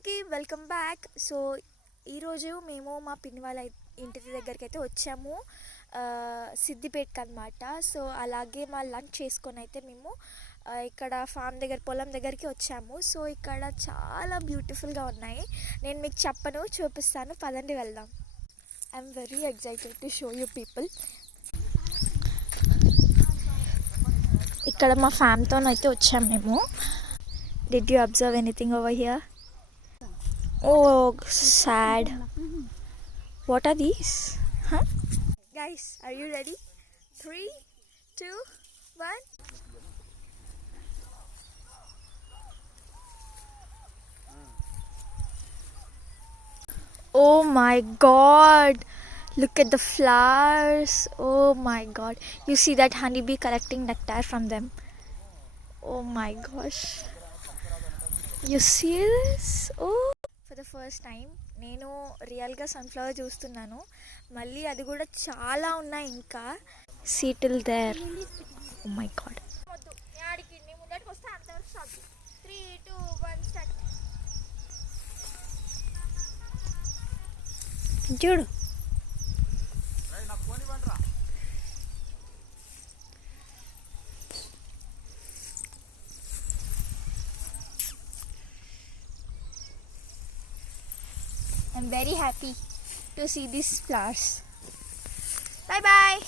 అందరికీ welcome back. So ఈరోజు మేము మా పిన్ని వాళ్ళ ఇంటి దగ్గరికి అయితే వచ్చాము, సిద్దిపేటకి అనమాట. సో అలాగే మా లంచ్ చేసుకొని అయితే మేము ఇక్కడ ఫామ్ దగ్గర పొలం దగ్గరికి వచ్చాము. సో ఇక్కడ చాలా బ్యూటిఫుల్గా ఉన్నాయి. నేను మీకు చెప్పను, చూపిస్తాను, పదండి వెళ్దాం. I'm very excited to show you people. ఇక్కడ మా ఫ్యామ్తో అయితే వచ్చాము మేము. Did you observe anything over here? Oh, sad. What are these? Huh? Guys, are you ready? 3, 2, 1. Oh my god. Look at the flowers. Oh my god. You see that honeybee collecting nectar from them. Oh my gosh. You see this? Oh. For the first time నేను రియల్గా సన్ఫ్లవర్ చూస్తున్నాను. మళ్ళీ అది కూడా చాలా ఉన్నాయి ఇంకా. Seattle there. Oh my god. చూడు I'm very happy to see these flowers. Bye bye.